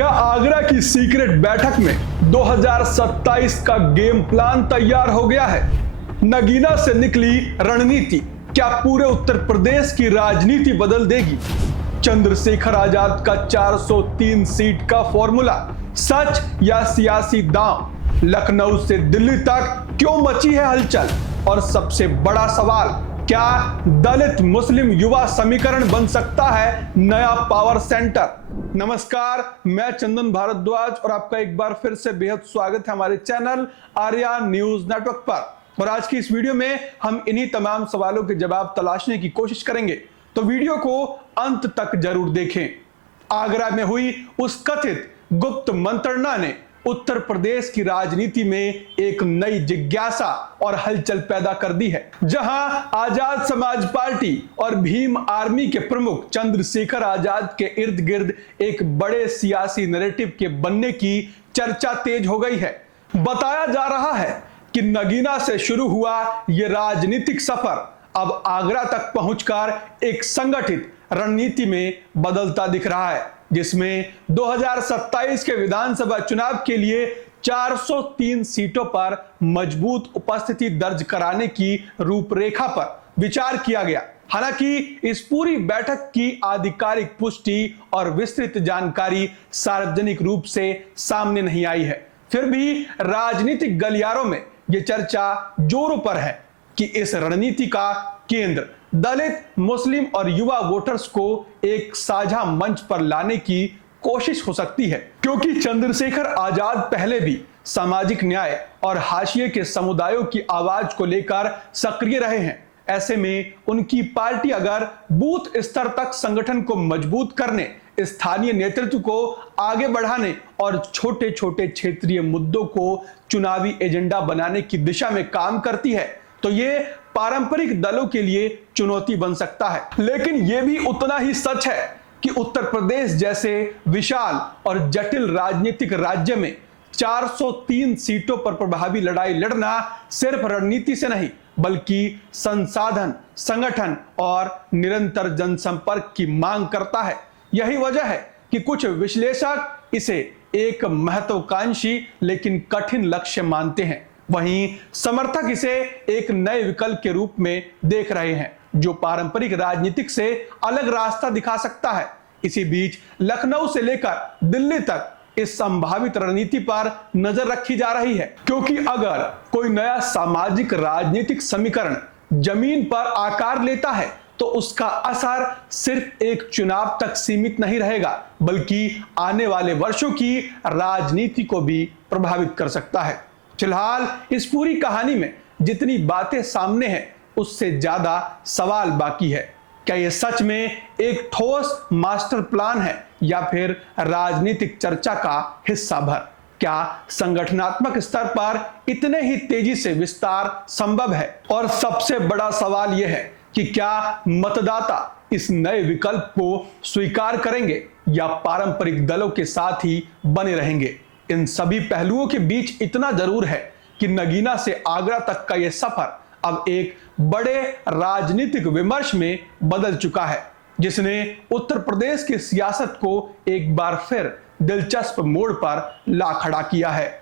क्या आगरा की सीक्रेट बैठक में 2027 का गेम प्लान तैयार हो गया है? नगीना से निकली रणनीति क्या पूरे उत्तर प्रदेश की राजनीति बदल देगी? चंद्रशेखर आजाद का 403 सीट का फॉर्मूला सच या सियासी दांव? लखनऊ से दिल्ली तक क्यों मची है हलचल? और सबसे बड़ा सवाल, क्या दलित मुस्लिम युवा समीकरण बन सकता है नया पावर सेंटर? नमस्कार, मैं चंदन भारद्वाज और आपका एक बार फिर से बेहद स्वागत है हमारे चैनल आर्या न्यूज नेटवर्क पर। और आज की इस वीडियो में हम इन्हीं तमाम सवालों के जवाब तलाशने की कोशिश करेंगे, तो वीडियो को अंत तक जरूर देखें। आगरा में हुई उस कथित गुप्त मंत्रणा ने उत्तर प्रदेश की राजनीति में एक नई जिज्ञासा और हलचल पैदा कर दी है, जहां आजाद समाज पार्टी और भीम आर्मी के प्रमुख चंद्रशेखर आजाद के इर्द गिर्द एक बड़े सियासी नैरेटिव के बनने की चर्चा तेज हो गई है। बताया जा रहा है कि नगीना से शुरू हुआ यह राजनीतिक सफर अब आगरा तक पहुंचकर एक संगठित रणनीति में बदलता दिख रहा है, जिसमें 2027 के विधानसभा चुनाव के लिए 403 सीटों पर मजबूत उपस्थिति दर्ज कराने की रूपरेखा पर विचार किया गया। हालांकि इस पूरी बैठक की आधिकारिक पुष्टि और विस्तृत जानकारी सार्वजनिक रूप से सामने नहीं आई है। फिर भी राजनीतिक गलियारों में यह चर्चा जोरों पर है कि इस रणनीति का केंद्र दलित, मुस्लिम और युवा वोटर्स को एक साझा मंच पर लाने की कोशिश हो सकती है, क्योंकि चंद्रशेखर आजाद पहले भी सामाजिक न्याय और हाशिए के समुदायों की आवाज को लेकर सक्रिय रहे हैं। ऐसे में उनकी पार्टी अगर बूथ स्तर तक संगठन को मजबूत करने, स्थानीय नेतृत्व को आगे बढ़ाने और छोटे छोटे क्षेत्रीय मुद्दों को चुनावी एजेंडा बनाने की दिशा में काम करती है, तो ये पारंपरिक दलों के लिए चुनौती बन सकता है। लेकिन यह भी उतना ही सच है कि उत्तर प्रदेश जैसे विशाल और जटिल राजनीतिक राज्य में 403 सीटों पर प्रभावी लड़ाई लड़ना सिर्फ रणनीति से नहीं, बल्कि संसाधन, संगठन और निरंतर जनसंपर्क की मांग करता है। यही वजह है कि कुछ विश्लेषक इसे एक महत्वाकांक्षी लेकिन कठिन लक्ष्य मानते हैं। वहीं समर्थक इसे एक नए विकल्प के रूप में देख रहे हैं, जो पारंपरिक राजनीतिक से अलग रास्ता दिखा सकता है। इसी बीच लखनऊ से लेकर दिल्ली तक इस संभावित रणनीति पर नजर रखी जा रही है, क्योंकि अगर कोई नया सामाजिक राजनीतिक समीकरण जमीन पर आकार लेता है तो उसका असर सिर्फ एक चुनाव तक सीमित नहीं रहेगा, बल्कि आने वाले वर्षों की राजनीति को भी प्रभावित कर सकता है। फिलहाल इस पूरी कहानी में जितनी बातें सामने हैं, उससे ज्यादा सवाल बाकी है। क्या यह सच में एक ठोस मास्टर प्लान है या फिर राजनीतिक चर्चा का हिस्सा भर? क्या संगठनात्मक स्तर पर इतने ही तेजी से विस्तार संभव है? और सबसे बड़ा सवाल यह है कि क्या मतदाता इस नए विकल्प को स्वीकार करेंगे या पारंपरिक दलों के साथ ही बने रहेंगे? इन सभी पहलुओं के बीच इतना जरूर है कि नगीना से आगरा तक का यह सफर अब एक बड़े राजनीतिक विमर्श में बदल चुका है, जिसने उत्तर प्रदेश की सियासत को एक बार फिर दिलचस्प मोड़ पर ला खड़ा किया है।